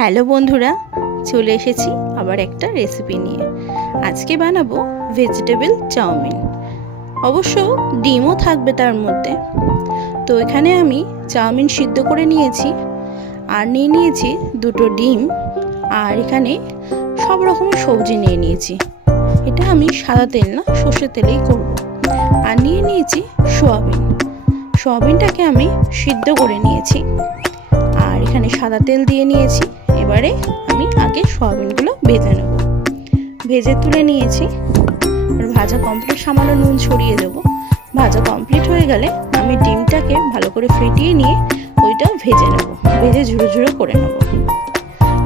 Hello বন্ধুরা, চলে এসেছি আবার একটা রেসিপি নিয়ে। আজকে বানাবো ভেজিটেবল চাউমিন। অবশ্য ডিমও থাকবে তার মধ্যে। তো এখানে আমি চাউমিন সিদ্ধ করে নিয়েছি আর নিয়ে নিয়েছি দুটো ডিম আর এখানে সব রকমের সবজি নিয়ে নিয়েছি। এটা আমি সাদা তেল না, সর্ষের তেলেই করব। আর নিয়ে নিয়েছি সোয়াবিন। সোয়াবিনটাকে আমি সিদ্ধ করে নিয়েছি। এখানে সাদা তেল দিয়ে নিয়েছি। এবারে আমি আগে সোয়াবিনগুলো ভেজে নেব। ভেজে তুলে নিয়েছি। ভাজা কমপ্লিট সামান্য নুন ছড়িয়ে দেবো। ভাজা কমপ্লিট হয়ে গেলে আমি ডিমটাকে ভালো করে ফেটিয়ে নিয়ে ওইটা ভেজে নেব। ভেজে ঝুড়ো ঝুড়ো করে নেব।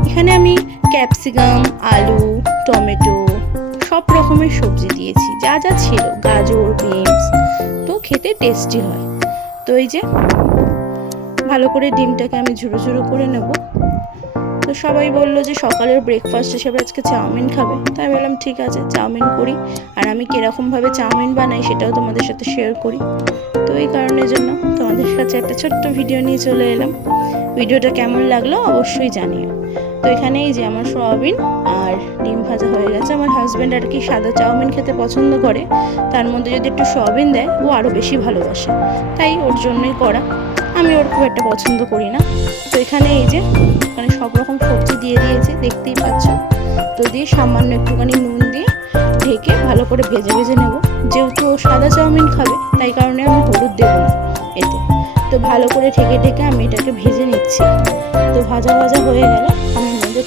এখানে আমি ক্যাপসিকাম, আলু, টমেটো সব রকমের সবজি দিয়েছি। যা যা ছিল, গাজর, বিনস, তো খেতে টেস্টি হয়। তো এই যে ভালো করে ডিমটাকে আমি ঝুড়ো ঝুড়ো করে নেব। তো সবাই বলল যে সকালের ব্রেকফাস্ট হিসেবে আজকে চাউমিন খাবে। তাই বললাম, ঠিক আছে, চাউমিন করি। আর আমি কীরকমভাবে চাউমিন বানাই সেটাও তোমাদের সাথে শেয়ার করি। তো এই কারণের জন্য তোমাদের কাছে একটা ছোট্ট ভিডিও নিয়ে চলে এলাম। ভিডিওটা কেমন লাগল অবশ্যই জানিও। তো এখানেই যে আমার সোয়াবিন আর ডিম ভাজা হয়ে গেছে। আমার হাজব্যান্ড আর কি সাদা চাউমিন খেতে পছন্দ করে। তার মধ্যে যদি একটু সোয়াবিন দেয়, ও আরও বেশি ভালোবাসে। তাই ওর জন্যই করা। আমি ওর খুব একটা পছন্দ করি না। তো এখানে এই যে, এখানে সব রকম সবজি দিয়ে দিয়েছে, দেখতেই পাচ্ছ। তো দিয়ে সামান্য একটুখানি নুন দিয়ে ঢেকে ভালো করে ভেজে ভেজে নেব। যেহেতু ও সাদা চাউমিন খাবে, তাই কারণে আমি হলুদ দেবো না এতে। তো ভালো করে ঢেকে ঢেকে আমি এটাকে ভেজে নিচ্ছি। তো ভাজা ভাজা হয়ে গেলে আমি মধ্যে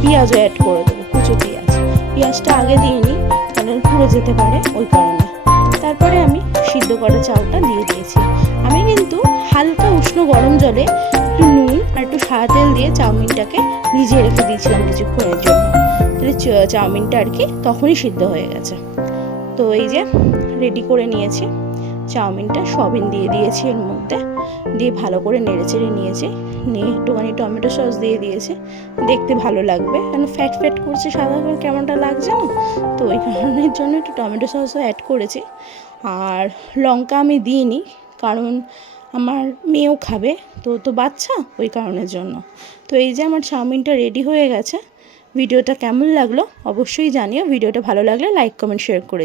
পেঁয়াজও অ্যাড করে দেবো, কুচো পেঁয়াজ। পেঁয়াজটা আগে দিইনি কারণ পুড়ে যেতে পারে ওই কারণে। তারপরে আমি সিদ্ধ করা আমি কিন্তু হালকা উষ্ণ গরম জলে একটু নুন আর একটু সাদা তেল দিয়ে চাউমিনটাকে ভিজিয়ে রেখে দিয়েছিলাম কিছুক্ষণের জন্য। তাহলে চাউমিনটা আর কি তখনই সিদ্ধ হয়ে গেছে। তো এই যে রেডি করে নিয়েছি। চাউমিনটা সবিন দিয়ে দিয়েছি এর মধ্যে। দিয়ে ভালো করে নেড়ে চেড়ে নিয়েছি। নিয়ে একটুখানি টমেটো সস দিয়ে দিয়েছি। দেখতে ভালো লাগবে। কারণ ফ্যাট ফ্যাট করছে সাদা কেমনটা লাগছে না? তো ওই কারণের জন্য একটু টমেটো সসও অ্যাড করেছি। আর লঙ্কা আমি দিইনি। কারণ আমার মেয়েও খাবে, তো তো বাচ্চা ওই কারণের জন্য তো এই যে আমার চাউমিনটা রেডি হয়ে গেছে, ভিডিওটা কেমন লাগল অবশ্যই জানিও, ভিডিওটা ভালো লাগলে লাইক কমেন্ট শেয়ার করে।